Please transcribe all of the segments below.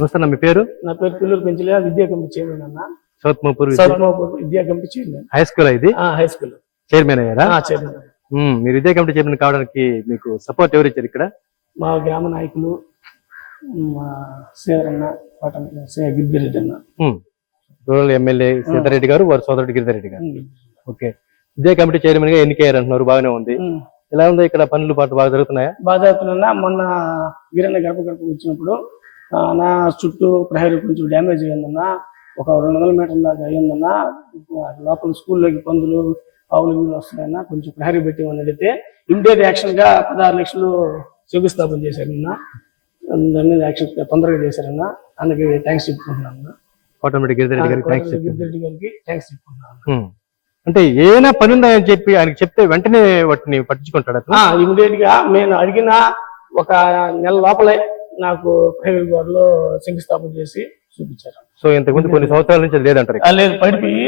నమస్తే మీ పేరు? నా పేరు పిల్లలు పెంచలే విద్యా కమిటీ చైర్మన్ అన్న. సౌత్మపూర్ సౌత్మాపూర్ విద్యా కమిటీ చైర్మన్. హై స్కూల్ ఇది? ఆ, హై స్కూల్. చైర్మన్ అయ్యారా? చైర్మన్. మీరు విద్యా కమిటీ చైర్మన్ కావడానికి మీకు సపోర్ట్ ఎవరు ఇచ్చారు ఇక్కడ? మా గ్రామ నాయకులు మా సేవరన్న పట్టణ గిద్దిరెడ్డి అన్న. రూరల్ ఎమ్మెల్యే సీతారెడ్డి గారు వారి సోదరుడు గిరిధారెడ్డి గారు. ఓకే. విద్యా కమిటీ చైర్మన్గా ఎన్నికయ్యారు అంటున్నారు బాగానే ఉంది. ఎలా ఉంది ఇక్కడ పనులు పాటు బాగా జరుగుతున్నాయా? బాగా జరుగుతున్నా మొన్న గిరన్న గడప గడప వచ్చినప్పుడు నా చుట్టూ ప్రహరీ కొంచెం డ్యామేజ్ అయిందన్న ఒక రెండు వందల మీటర్ల దాకా అయ్యిందన్న లోపల స్కూల్లోకి పందులు ఆవులు గీవులు వస్తున్నాయన్న కొంచెం ప్రహరీ పెట్టి అని అడిగితే ఇమ్మీడియట్ యాక్షన్గా పదహారు లక్షలు శంకుస్థాపన చేశారు నిన్న దాని మీద యాక్షన్ తొందరగా చేశారన్న అందుకే థ్యాంక్స్ చెప్పుకుంటున్నాను. గారికి థ్యాంక్స్ చెప్పండి గిరిరెడ్డి గారికి థ్యాంక్స్ చెప్పుకుంటున్నాను. ఉమ్. అంటే ఏమైనా పని ఉందా అని చెప్పి ఆయనకి చెప్తే వెంటనే వాటిని పట్టించుకుంటాడు ఇమీడియట్గా నేను అడిగిన ఒక నెల లోపలే నాకు ప్రైవేట్ గోడలో శంకుస్థాపన చేసి చూపించారు. సో ఇంతకుముందు కొన్ని సంవత్సరాల నుంచి లేదంటారు లేదు పడిపోయి.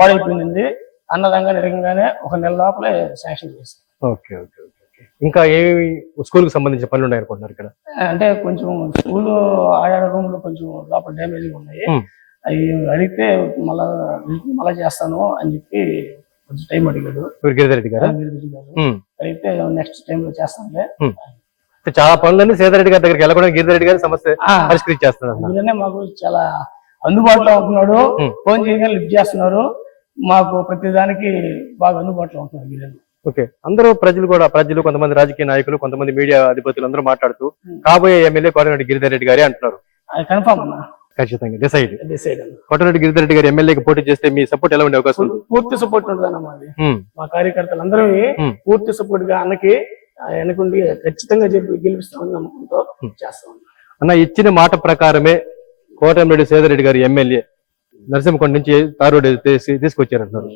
పాడైపోయింది అన్నదంగా నిరకంగానే ఒక నెల లోపలే శాంక్షన్ చేశారు. Okay okay. ఇంకా ఏమి స్కూల్కి సంబంధించిన పనులు ఉన్నాయి అనుకుంటున్నారు ఇక్కడ అంటే కొంచెం స్కూల్ ఆయా రూమ్లో కొంచెం లోపల డ్యామేజ్ ఉన్నాయి. అవి అడిగితే మళ్ళా మళ్ళా చేస్తాను అని చెప్పి కొంచెం టైం అడిగాడు. గిరిధారెడ్డి గారు. అడిగితే నెక్స్ట్ టైం లో చేస్తానులే చాలా పనులన్నీ సీతారెడ్డి గారి దగ్గరికి వెళ్ళకుండా గిరిధారెడ్డి గారి సమస్య పరిష్కరించేస్తున్నారు మాకు చాలా అందుబాటులో ఉంటున్నాడు. ఫోన్ చేయగానే లిఫ్ట్ చేస్తున్నారు. మాకు ప్రతి దానికి బాగా అందుబాటులో ఉంటున్నారు ఓకే. అందరూ ప్రజలు కూడా ప్రజలు కొంతమంది రాజకీయ నాయకులు కొంతమంది మీడియా అధిపతులు అందరూ మాట్లాడుతూ. కాబోయే ఎమ్మెల్యే కోటరెడ్డి గిరిధారెడ్డి గారే అంటున్నారు. అన్న. ఖచ్చితంగా డిసైడ్. డిసైడ్ కోటరెడ్డి గిరిధారెడ్డి గారు ఎమ్మెల్యేకి పోటీ చేస్తే మీ సపోర్ట్ ఎలా ఉండే అవకాశం? పూర్తి సపోర్ట్ ఉమ్, మా కార్యకర్తలు అందరూ Hmm. పూర్తి సపోర్ట్గా అన్నకి వెనకుండి ఖచ్చితంగా చెప్పి గెలిపిస్తామని నమ్మకంతో. చేస్తా. ఉన్నాం అన్న ఇచ్చిన మాట ప్రకారమే కోటమిరెడ్డి సేదరెడ్డి గారి ఎమ్మెల్యే నరసింహకొండ నుంచి తారు రోడ్డు తీసి తీసుకొచ్చారంటున్నారు.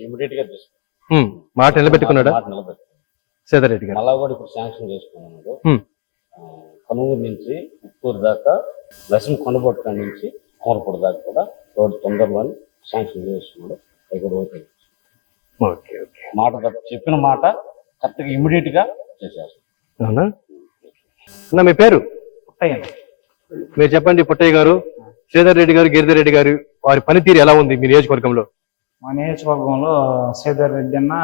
మాట నిలబెట్టుకున్నాడా? సేదరెడ్డి గారు. మళ్ళా కూడా ఇప్పుడు శాంక్షన్ చేసుకున్నాడు. కనుమూరు నుంచి ఉప్పూరు దాకా దశం కొండపోటు కాడ నుంచి కోరపూడి దాకా కూడా రోడ్డు తొందరలో శాంక్షన్ చేస్తున్నాడు అది కూడా ఓకే. Okay okay. మాట తప్ప- చెప్పిన మాట కరెక్ట్గా ఇమీడియట్గా చేసేస్తాం అవునా? అన్న మీ పేరు? మీరు చెప్పండి పుట్టయ్య గారు శ్రీధర్ రెడ్డి గారు గిరిధర్ రెడ్డి గారు వారి పనితీరు ఎలా ఉంది మీ నియోజకవర్గంలో? మా నియోజకవర్గంలో శ్రీధర్ రెడ్డి అన్న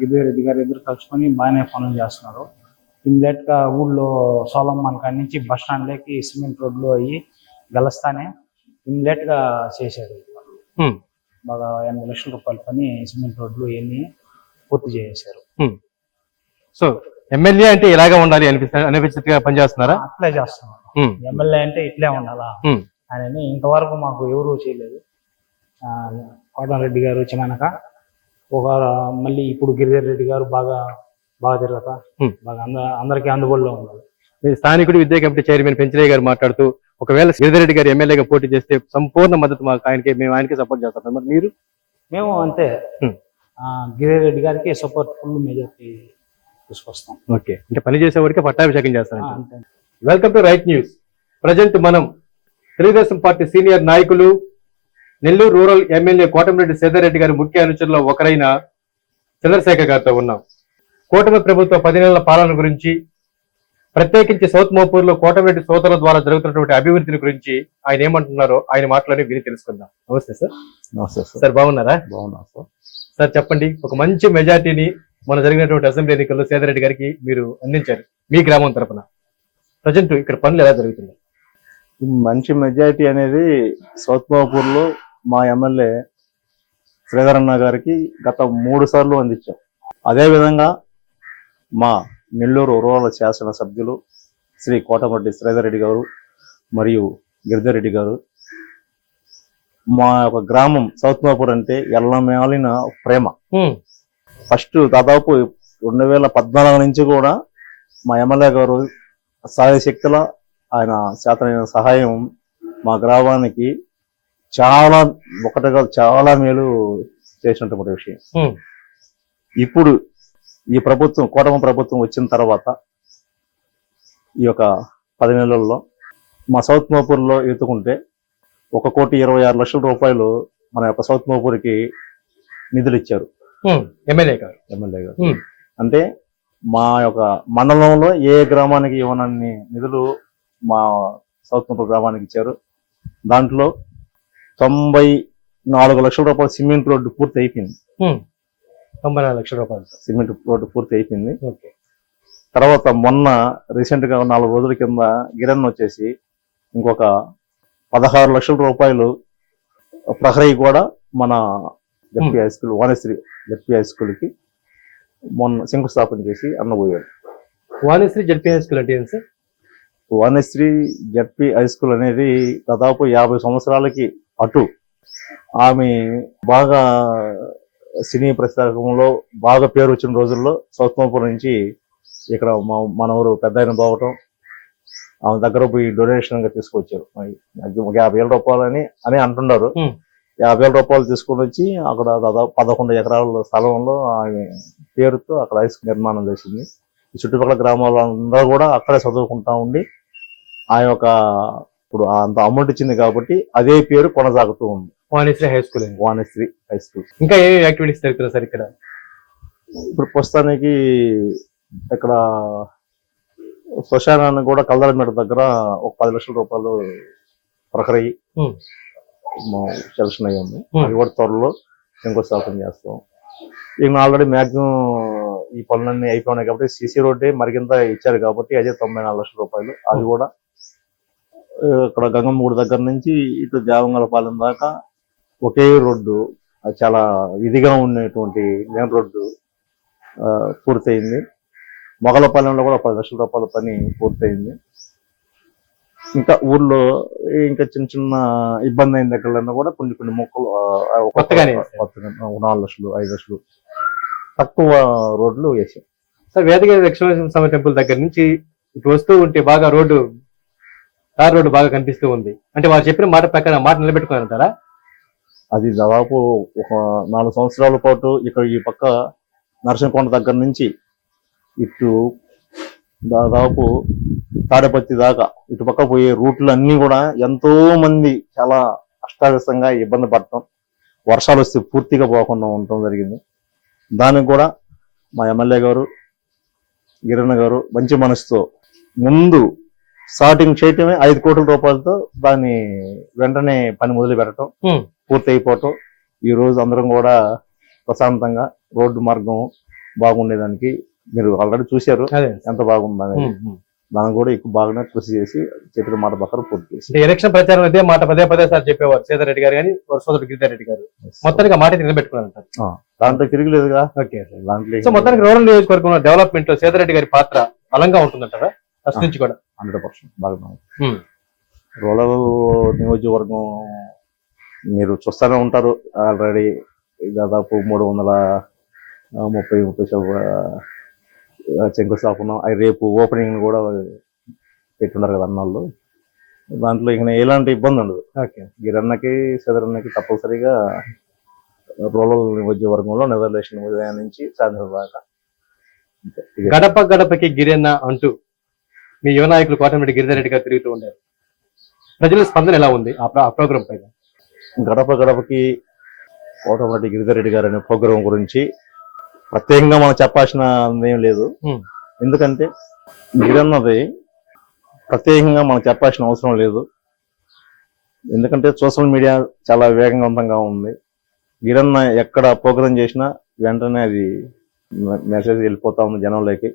గిరిధర్ రెడ్డి గారు ఇద్దరు కలుసుకొని బాగానే పనులు చేస్తున్నారు. ఇమ్మీడియట్గా ఊళ్ళో సోలమ్మన్ కాడి నుంచి బస్ స్టాండ్ లేకి సిమెంట్ రోడ్లు అయ్యి గెలుస్తానే ఇమ్మీడియట్గా చేశారు. బాగా ఎనభై లక్షల రూపాయల పని సిమెంట్ రోడ్లు ఇవన్నీ పూర్తి చేశారు. సో ఎమ్మెల్యే అంటే ఇలాగా ఉండాలి అనిపిస్తా అనిపించినట్టుగా పనిచేస్తున్నారా? అట్లే చేస్తున్నారు హ్మ్. ఎమ్మెల్యే అంటే ఇట్లే ఉండాలా. అని ఇంతవరకు మాకు ఎవరు చేయలేదు. కోటమిరెడ్డి గారు వచ్చినాక ఒక మళ్ళీ ఇప్పుడు గిరిధర్ రెడ్డి గారు బాగా బాగా తిరగతా. బాగా అంద అందరికీ అందుబాటులో ఉన్నారు స్థానికుడు విద్యా కమిటీ చైర్మన్ పెంచలయ్య గారు మాట్లాడుతూ ఒకవేళ గిరిధర్ రెడ్డి గారు ఎమ్మెల్యేగా పోటీ చేస్తే సంపూర్ణ మద్దతు మాకు ఆయనకి మేము ఆయనకి సపోర్ట్ చేస్తాం. మరి మీరు? మేము అంతే. గిరిధర్ రెడ్డి గారికి సపోర్ట్ ఫుల్ మెజార్టీ. తీసుకొస్తాం ఓకే. అంటే పని చేసేవాడికి పట్టాభిషేకం ఆ, చేస్తాను welcome to right news present మనం తెలుగుదేశం పార్టీ సీనియర్ నాయకులు నెల్లూరు రూరల్ ఎమ్మెల్యే కోటమిరెడ్డి సేదరెడ్డి గారి ముఖ్య అనుచరులో ఒకరైన చంద్రశేఖర్ గారితో ఉన్నాం. కూటమి ప్రభుత్వ పది నెలల పాలన గురించి ప్రత్యేకించి సౌత్ మోపూర్లో కోటమిరెడ్డి సోదరుల ద్వారా జరుగుతున్నటువంటి అభివృద్ధిని గురించి ఆయన ఏమంటున్నారో ఆయన మాటలోనే విని తెలుసుకుందాం. నమస్తే సార్. నమస్తే సార్. సార్ బాగున్నారా? బాగున్నా సార్. సార్ చెప్పండి. ఒక మంచి మెజార్టీని మన జరిగినటువంటి అసెంబ్లీ ఎన్నికల్లో సేదరెడ్డి గారికి మీరు అందించారు మీ గ్రామం తరపున. ప్రజెంట్ ఇక్కడ పనులు ఎలా జరుగుతున్నాయి? మంచి మెజారిటీ అనేది సౌత్లో మా ఎమ్మెల్యే శ్రీధర్ అన్న గారికి గత మూడు సార్లు అందించాం. అదే విధంగా మా నెల్లూరు రూరల్ శాసన సభ్యులు శ్రీ కోటమరెడ్డి శ్రీధర్ రెడ్డి గారు మరియు గిరిధర్ రెడ్డి గారు. మా యొక్క గ్రామం సౌత్ మహాపూర్ అంటే ఎల్లమేలిన ప్రేమ. ఫస్ట్ దాదాపు రెండు వేల పద్నాలుగు నుంచి కూడా మా ఎమ్మెల్యే గారు సాయశక్తుల ఆయన చేతనైన సహాయం మా గ్రామానికి చాలా ఒకటిగా చాలా మేలు చేసినటువంటి విషయం. ఇప్పుడు ఈ ప్రభుత్వం కూటమి ప్రభుత్వం వచ్చిన తర్వాత ఈ యొక్క పది నెలల్లో మా సౌత్ మోపూర్లో ఎత్తుకుంటే ఒక కోటి ఇరవై ఆరు లక్షల రూపాయలు మన యొక్క సౌత్ మోపూర్కి నిధులు ఇచ్చారు. ఎమ్మెల్యే గారు. ఎమ్మెల్యే గారు. అంటే మా యొక్క మండలంలో ఏ గ్రామానికి ఇవ్వనన్ని నిధులు మా సౌత్ ముప్ప గ్రామానికి ఇచ్చారు? దాంట్లో తొంభై నాలుగు లక్షల రూపాయల సిమెంట్ రోడ్డు పూర్తి అయిపోయింది. తొంభై నాలుగు లక్షల రూపాయలు. సిమెంట్ రోడ్డు పూర్తి అయిపోయింది. ఓకే. తర్వాత మొన్న రీసెంట్గా నాలుగు రోజుల కింద గిరణ్ వచ్చేసి ఇంకొక పదహారు లక్షల రూపాయలు ప్రహరీ కూడా మన ZP high school Vanishree ZP high స్కూల్కి మొన్న శంకుస్థాపన చేసి అన్నబోయాడు. వాణిశ్రీ జడ్పీ హై స్కూల్ అంటే ఏంటి sir? Vanishree ZP high school అనేది దాదాపు యాభై సంవత్సరాలకి అటు. ఆమె బాగా సినీ ప్రస్థానంలో బాగా పేరు వచ్చిన రోజుల్లో సౌత్మాపూర్ నుంచి ఇక్కడ మా మన ఊరు పెద్ద ఆయన పోవటం ఆమె దగ్గర పోయి డొనేషన్గా తీసుకొచ్చారు యాభై వేల రూపాయలని అని అంటున్నారు. యాభై వేల రూపాయలు తీసుకొని వచ్చి అక్కడ దాదాపు పదకొండు ఎకరాల స్థలంలో ఆమె పేరుతో అక్కడ హై స్కూల్ నిర్మాణం చేసింది. ఈ చుట్టుపక్కల గ్రామాలందరూ కూడా అక్కడే చదువుకుంటా ఉండి ఆ యొక్క ఇప్పుడు అంత అమౌంట్ ఇచ్చింది కాబట్టి అదే పేరు కొనసాగుతూ ఉంది. Vanishree high school Vanishree high school. ఇంకా ఏ యాక్టివిటీస్ జరుగుతున్నాయి సార్ ఇక్కడ? ఇప్పుడు ప్రస్తుతానికి ఇక్కడ శ్మశానాన్ని కూడా కల్దరమేట దగ్గర ఒక పది లక్షల రూపాయలు ప్రకరయ్యి. సెలక్షన్ అయ్యి ఉంది Hmm. అది కూడా త్వరలో శంకుస్థాపన చేస్తాం. ఇక ఆల్రెడీ మ్యాక్సిమం ఈ పనులన్నీ అయిపోయినాయి కాబట్టి సీసీ రోడ్డే మరిగింత ఇచ్చారు కాబట్టి అదే తొంభై నాలుగు లక్షల రూపాయలు. అది కూడా ఆ, ఇక్కడ గంగమ్మ గుడి దగ్గర నుంచి ఇటు దేవంగలపాలెం దాకా ఒకే రోడ్డు అది చాలా ఇదిగా ఉండేటువంటి మెయిన్ రోడ్డు పూర్తయింది. మొగలపాలెంలో కూడా పది లక్షల రూపాయల పని పూర్తయింది. ఇంకా ఊర్లో ఇంకా చిన్న చిన్న ఇబ్బంది అయిన దగ్గరలో కూడా కొన్ని కొన్ని మొక్కలు కొత్తగానే కొత్తగా నాలుగు లక్షలు ఐదు లక్షలు తక్కువ రోడ్లు వేసాం సార్ వేదగిరి లక్ష్మీనరసింహ స్వామి టెంపుల్ దగ్గర నుంచి ఇటు వస్తూ ఉంటే బాగా రోడ్డు తార్ రోడ్డు బాగా కనిపిస్తూ ఉంది. అంటే వారు చెప్పిన మాట ప్రకారం మాట నిలబెట్టుకున్నారంటారా? అది దాదాపు ఒక నాలుగు సంవత్సరాల పాటు ఇక్కడ ఈ పక్క నరసింహకొండ దగ్గర నుంచి ఇటు దాదాపు తాడపత్తి దాకా ఇటు పక్క పోయే రూట్లు అన్ని కూడా ఎంతో మంది చాలా అష్టావ్యస్తంగా ఇబ్బంది పడటం వర్షాలు వస్తే పూర్తిగా పోకుండా ఉండటం జరిగింది దానికి కూడా మా ఎమ్మెల్యే గారు గిరణ్ గారు మంచి మనసుతో ముందు స్టార్టింగ్ చేయటమే ఐదు కోట్ల రూపాయలతో దాన్ని వెంటనే పని మొదలు పెట్టడం. పూర్తి అయిపోవటం ఈ రోజు అందరం కూడా ప్రశాంతంగా రోడ్డు మార్గం బాగుండేదానికి మీరు ఆల్రెడీ చూశారు ఎంత బాగుందని. దాన్ని కూడా ఎక్కువ బాగానే కృషి చేసి చెప్పిన మాట ప్రకారం పూర్తి చేసి. ఎలక్షన్ ప్రచారం అదే మాట పదే పదే సార్ చెప్పేవారు. సీతారెడ్డి గారు కానీ సోదరుడు గిరిధారెడ్డి గారు. మొత్తానికి మాట అయితే నిలబెట్టుకున్నారంటారు దాంట్లో తిరిగిలేదుగా ఓకే. సార్ దాంట్లో సో మొత్తానికి రూరల్ నియోజకవర్గంలో డెవలప్మెంట్లో సీతారెడ్డి గారి పాత్ర బలంగా ఉంటుందంటారా? ఫస్ట్. నుంచి కూడా. హండ్రెడ్ పర్సెంట్ బాగా. రూరల్ నియోజకవర్గం మీరు చూస్తూనే ఉంటారు. ఆల్రెడీ దాదాపు మూడు వందల ముప్పై ముప్పై శంకుస్థాపన అవి రేపు ఓపెనింగ్ కూడా పెట్టున్నారు కదా అన్నాళ్ళు. దాంట్లో ఇక ఎలాంటి ఇబ్బంది ఉండదు. ఓకే. గిరన్నకి సెదరన్నకి తప్పనిసరిగా రూరల్ నియోజకవర్గంలో నెదర్లేషన్ ఉదయం నుంచి సాయంత్రం దాకా. గడప గడపకి గిరిన్న అంటూ మీ యువ నాయకులు కోటమిరెడ్డి గిరిధారెడ్డి గారు తిరుగుతూ ఉండారు. ప్రజల స్పందన ఎలా ఉంది ఆ ప్ర- ఆ ప్రోగ్రామ్ పైన? గడప గడపకి కోటమరెడ్డి గిరిధర్ రెడ్డి గారు అనే ప్రోగ్రాం గురించి ప్రత్యేకంగా మనం చెప్పాల్సిన ఏం లేదు. ఎందుకంటే గిరన్నది ప్రత్యేకంగా మనం చెప్పాల్సిన అవసరం లేదు. ఎందుకంటే సోషల్ మీడియా చాలా వేగవంతంగా ఉంది. గిరన్న ఎక్కడ ప్రోగ్రాం చేసినా వెంటనే అది మెసేజ్ వెళ్ళిపోతా ఉంది జనంలోకి.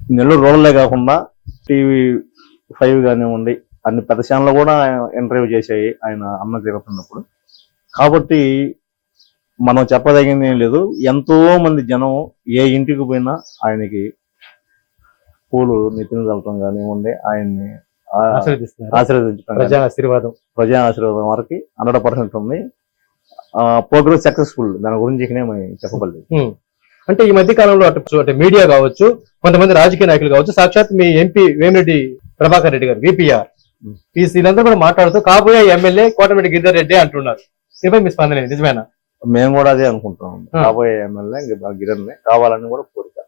నెల్లూరు రోడ్లే కాకుండా టీవీ ఫైవ్ కానివ్వండి అన్ని పెద్ద ఛానల్ కూడా ఇంటర్వ్యూ చేసాయి ఆయన అన్న తిరుగుతున్నప్పుడు కాబట్టి మనం చెప్పదగింది ఏం లేదు. ఎంతో మంది జనం ఏ ఇంటికి పోయినా ఆయనకి పూలు నెత్తిన చల్లటం కానివ్వండి ఆయన్ని ఆశీర్వదించడం ప్రజా ఆశీర్వాదం. ప్రజా ఆశీర్వాదం వరకు హండ్రెడ్ పర్సెంట్ ఉంది. ప్రోగ్రెస్ సక్సెస్ఫుల్ దాని గురించి ఉమ్. అంటే ఈ మధ్య కాలంలో అటు అంటే మీడియా కావచ్చు కొంతమంది రాజకీయ నాయకులు కావచ్చు సాక్షాత్ మీ ఎంపీ వేమిరెడ్డి ప్రభాకర్ రెడ్డి గారు విపిఆర్. ఈ వీళ్ళందరూ కూడా మాట్లాడుతూ కాబోయే ఎమ్మెల్యే కోటమిరెడ్డి గిరిధర్ రెడ్డి అంటున్నారు. దీనిపై మీ స్పందన? నిజమేనా? మేము కూడా అదే అనుకుంటున్నాం ఆ. కాబోయే ఎమ్మెల్యే గిరణ్ కావాలని కూడా కోరిక.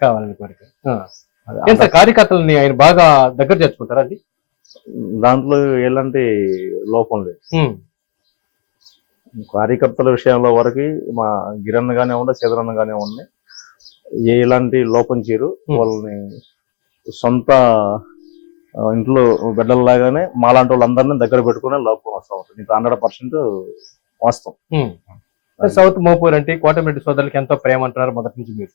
కావాలని కోరిక. సార్ కార్యకర్తలని ఆయన బాగా దగ్గర చేర్చుకుంటారా అది దాంట్లో ఎలాంటి లోపం లేదు. కార్యకర్తల విషయంలో వరకు మా గిరణ్ గానే ఉండే చంద్రన్న గానే ఉంది ఎలాంటి లోపం చేయరు. వాళ్ళని సొంత ఇంట్లో బిడ్డల్లాగానే మాలాంటి వాళ్ళందరినీ దగ్గర పెట్టుకుని లోపం వస్తూ ఉంటుంది. హండ్రెడ్ పర్సెంట్ వాస్తవం. సౌత్ మోపూర్ అంటే కోటమిరెడ్డి సోదరులకి ఎంతో ప్రేమ అంటున్నారు మొదటి నుంచి మీరు.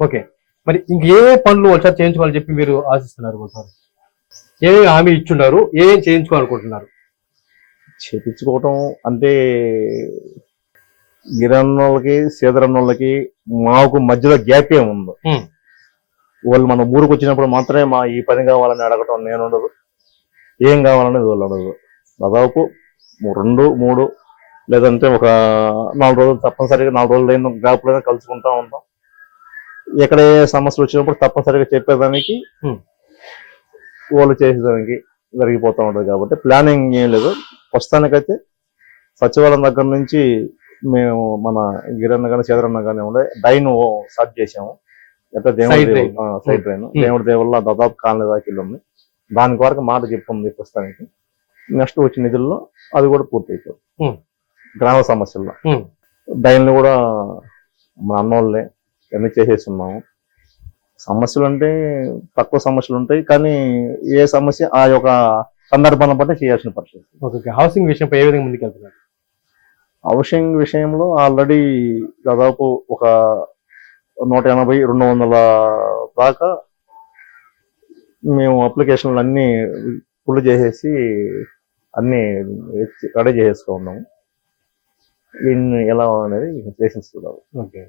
ఓకే. మరి ఇంక ఏ పనులు ఒకసారి చేయించుకోవాలని చెప్పి మీరు ఆశిస్తున్నారు ఒకసారి? ఏ హామీ ఇచ్చున్నారు ఏం చేయించుకోవాలనుకుంటున్నారు? చేపించుకోవటం అంటే గిరన్నోళ్ళకి సీదరన్నోళ్ళకి మాకు మధ్యలో గ్యాప్ ఏమి ఉందో. ఉమ్. వాళ్ళు మన ఊరికి వచ్చినప్పుడు మాత్రమే మా ఈ పని కావాలని అడగటం నేను ఉండదు. ఏం కావాలనేది వాళ్ళు అడగదు దాదాపు రెండు మూడు లేదంటే ఒక నాలుగు రోజులు తప్పనిసరిగా నాలుగు రోజులు అయిన గ్యాప్లోనే కలుసుకుంటా ఉంటాం. ఎక్కడ ఏ సమస్యలు వచ్చినప్పుడు తప్పనిసరిగా చెప్పేదానికి. వాళ్ళు చేసేదానికి జరిగిపోతూ ఉంటుంది కాబట్టి ప్లానింగ్ ఏం లేదు. ప్రస్తుతానికైతే సచివాలయం దగ్గర నుంచి మేము మన గిరన్న కానీ చేదరన్న కానీ ఉండే డైన్ స్టార్ట్ చేసాము ఎట్లా దేవుడి సైడ్ డ్రైన్ దేవుడి దేవుళ్ళ దాదాపు కాలనీ దాకా ఉంది దానికి వరకు మాట చెప్పుంది ప్రస్తుతానికి. నెక్స్ట్ వచ్చిన నిధుల్లో అది కూడా పూర్తి అయిపోతుంది. గ్రామ సమస్యల్లో. డైన్లు కూడా మన అన్నోళ్ళే అన్ని చేసేస్తున్నాము సమస్యలు అంటే తక్కువ సమస్యలు ఉంటాయి కానీ ఏ సమస్య ఆ యొక్క సందర్భాన్ని బట్టి చేయాల్సిన పరిస్థితి. ఓకే హౌసింగ్ విషయంపై ఏ విధంగా ముందుకెళ్తున్నారు? హౌసింగ్ విషయంలో ఆల్రెడీ దాదాపు ఒక నూట ఎనభై రెండు వందల దాకా మేము అప్లికేషన్లు అన్నీ ఫుల్ చేసేసి అన్నీ రెడీ చేసేసుకున్నాము. దీన్ని ఎలా అనేది చేసేస్తున్నాము ఓకే.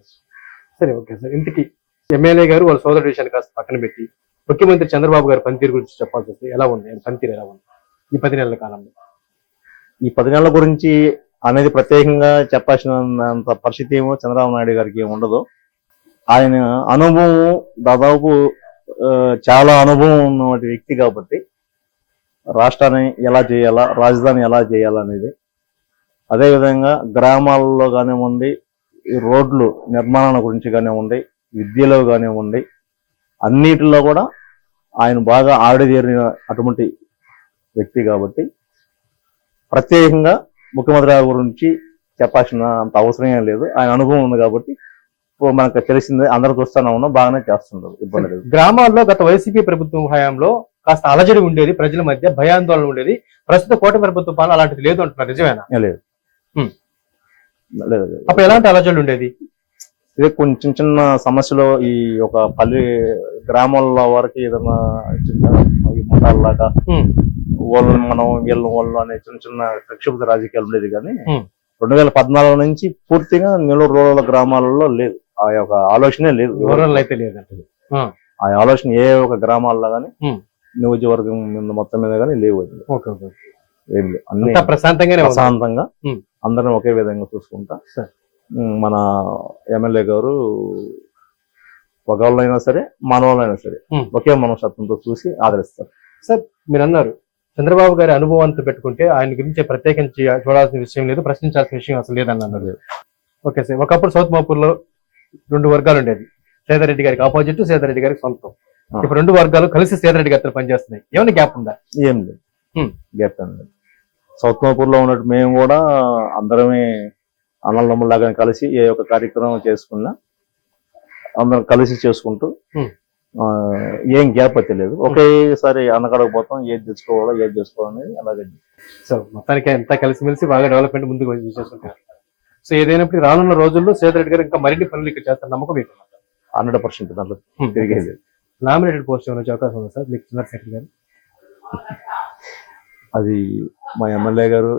సరే ఓకే సార్. ఇంటికి ఎమ్మెల్యే గారు వాళ్ళ సోదరుడు విషయాన్ని కాస్త పక్కన పెట్టి ముఖ్యమంత్రి చంద్రబాబు గారి పనితీరు గురించి చెప్పాల్సి వస్తే ఎలా ఉంది? ఆయన పనితీరు ఎలా ఉంది? ఈ పది నెలల కాలంలో. ఈ పది నెలల గురించి అనేది ప్రత్యేకంగా చెప్పాల్సినంత పరిస్థితి ఏమో చంద్రబాబు నాయుడు గారికి ఏమి ఉండదు. ఆయన అనుభవం దాదాపు చాలా అనుభవం ఉన్న వ్యక్తి కాబట్టి రాష్ట్రాన్ని ఎలా చేయాలా రాజధాని ఎలా చేయాలనేది అదేవిధంగా గ్రామాలలో కానివ్వండి ఈ రోడ్లు నిర్మాణాల గురించి కానివ్వండి విద్యలో కానివ్వండి అన్నిటిలో కూడా ఆయన బాగా ఆడిదేరిన అటువంటి వ్యక్తి కాబట్టి ప్రత్యేకంగా ముఖ్యమంత్రి గారి గురించి చెప్పాల్సిన అంత అవసరం ఏం లేదు. ఆయన అనుభవం ఉంది కాబట్టి మనకు తెలిసిందే అందరూ చూస్తూనే ఉన్నాం బాగానే చేస్తుంటారు ఇబ్బంది లేదు. గ్రామాల్లో గత వైసీపీ ప్రభుత్వం హయాంలో కాస్త అలజడి ఉండేది ప్రజల మధ్య భయాందోళన ఉండేది. ప్రస్తుత కోట ప్రభుత్వ పాలన అలాంటిది లేదు అంటున్నారు నిజమేనా? లేదు. అప్పుడు ఎలాంటి అలజడి ఉండేది ఇదే కొన్ని చిన్న చిన్న సమస్యలు ఈ ఒక పల్లె గ్రామాల్లో వరకు ఏదైనా చిన్న ముఠాల్లాగా హ్మ్. వాళ్ళని మనం వీళ్ళ వాళ్ళు అనే చిన్న చిన్న ప్రక్షుబ్ధ రాజకీయాలు ఉండేది కానీ. రెండు వేల పద్నాలుగు నుంచి పూర్తిగా నెల్లూరు రూరల్ గ్రామాలలో లేదు ఆ యొక్క ఆలోచనే లేదు వివరాలు అయితే లేదంటది ఆ ఆలోచన ఏ ఒక గ్రామాల్లో కానీ. నియోజకవర్గం మొత్తం మీద కానీ లేవు అది. ఓకే ఓకే ఏం అన్ని ప్రశాంతంగానే ప్రశాంతంగా. అందరం ఒకే విధంగా చూసుకుంటా. సరే. మన ఎమ్మెల్యే గారు ఒకళ్ళైనా సరే మానవులైనా సరే. ఒకే మనస్తత్వంతో చూసి ఆదరిస్తారు. మీరు అన్నారు చంద్రబాబు గారి అనుభవంతో పెట్టుకుంటే ఆయన గురించి ప్రత్యేకించి చూడాల్సిన విషయం లేదు ప్రశ్నించాల్సిన విషయం అసలు లేదన్నారు. ఓకే సార్ ఒకప్పుడు సౌత్ మాపూర్లో రెండు వర్గాలు ఉండేది సేదరెడ్డి గారికి ఆపోజిట్ సేదరెడ్డి గారికి సొంతం. ఇప్పుడు రెండు వర్గాలు కలిసి సేదరెడ్డి గారితో పనిచేస్తున్నాయి. ఏమైనా గ్యాప్ ఉందా? ఏం లేదు. గ్యాప్ ఏం లేదు సౌత్లో ఉన్నట్టు మేము కూడా అందరమే అన్నదమ్ములాగానే కలిసి ఏ ఒక్క కార్యక్రమం చేసుకున్నా అందరం కలిసి చేసుకుంటూ ఏం గ్యాప్ అయితే లేదు. ఒకేసారి అన్నకడకు పోతాం ఏది తెచ్చుకోవాలో ఏది చేసుకోవాలనేది అలాగే సో మొత్తానికి అంతా కలిసిమెలిసి బాగా డెవలప్మెంట్ ముందుకు చేసుకుంటారు సో ఏదైనప్పుడు రానున్న రోజుల్లో సేదరెడ్డి గారు ఇంకా మరిన్ని పనులు ఇక్కడ చేస్తారు నమ్మకం మీకు హండ్రెడ్ పర్సెంట్ దాంట్లో తిరిగేది. నామినేటెడ్ పోస్ట్ వచ్చే అవకాశం ఉంది సార్? మీకు చంద్రశేఖర్ గారు? అది మా ఎమ్మెల్యే గారు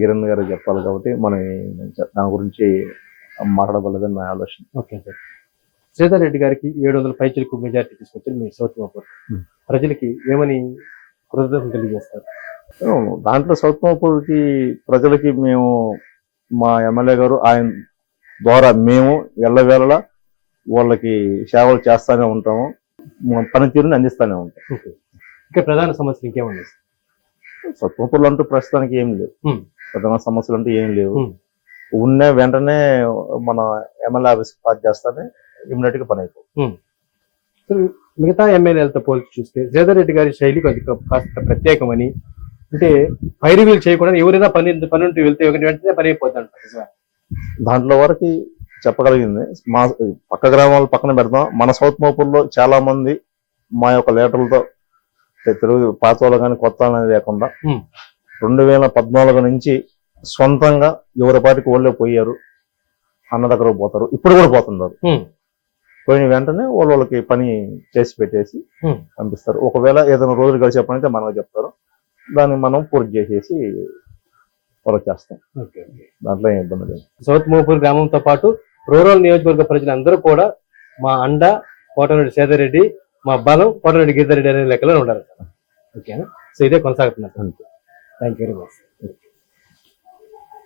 కిరణ్ గారు చెప్పాలి కాబట్టి మనం దాని గురించి మాట్లాడగలదని నా ఆలోచన. Okay sir. శ్రీధర్ రెడ్డి గారికి ఏడు వందల పైచలకు మెజార్టీ తీసుకొచ్చి మీ సౌత్ మాపూర్. ప్రజలకి ఏమని కృతజ్ఞతలు తెలియజేస్తారు? దాంట్లో సౌత్ మోపూర్కి ప్రజలకి మేము మా ఎమ్మెల్యే గారు ఆయన ద్వారా మేము ఎల్లవేళలా వాళ్ళకి సేవలు చేస్తానే ఉంటాము. పనితీరుని అందిస్తానే ఉంటాం. ఓకే. ఇంకా ప్రధాన సమస్య ఇంకేముంది సౌత్ మోపూర్లో అంటూ ప్రస్తుతానికి ఏం లేవు. ప్రధాన సమస్యలు అంటూ ఏం లేవు. ఉన్న వెంటనే మన ఎమ్మెల్యే ఆఫీస్ పాస్ చేస్తానే ఇమ్మీడియట్గా పని అయిపోతుంది మిగతా ఎమ్మెల్యేలతో పోల్చి చూస్తే శ్రీధర్ రెడ్డి గారి శైలి కొద్దిగా కాస్త ప్రత్యేకమని అంటే పైరు వీలు చేయకుండా ఎవరైనా పని పని ఉంటూ వెళ్తే ఒకటి వెంటనే పని అయిపోద్ది అంటారు దాంట్లో వరకు చెప్పగలిగింది. మా పక్క గ్రామాలు పక్కన పెడతాం మన సౌత్ మోపూర్లో చాలా మంది మా యొక్క లీటర్లతో తెలుగు పాత వాళ్ళు కానీ కొత్త వాళ్ళు అనేది లేకుండా. రెండు వేల పద్నాలుగు నుంచి సొంతంగా ఎవరి పాటికి వాళ్ళే పోయారు అన్న దగ్గర పోతారు. ఇప్పుడు కూడా పోతున్నారు. పోయిన వెంటనే వాళ్ళ వాళ్ళకి పని చేసి పెట్టేసి. పంపిస్తారు. ఒకవేళ ఏదైనా రోజులు గడిచే పని అయితే మనకు చెప్తారు. దాన్ని మనం పూర్తి చేసేసి వాళ్ళకి చేస్తాం. దాంట్లో ఏం ఇబ్బంది లేదు. సౌత్ మోపూర్ గ్రామంతో పాటు రూరల్ నియోజకవర్గ ప్రజలందరూ కూడా మా అండ కోటరెడ్డి సేదరెడ్డి మా బలం కోటరెడ్డి గీతారెడ్డి అనే లెక్కలో ఉండాలి సార్ ఓకేనా? సో ఇదే కొనసాగుతున్నారు థ్యాంక్ యూ వెరీ మచ్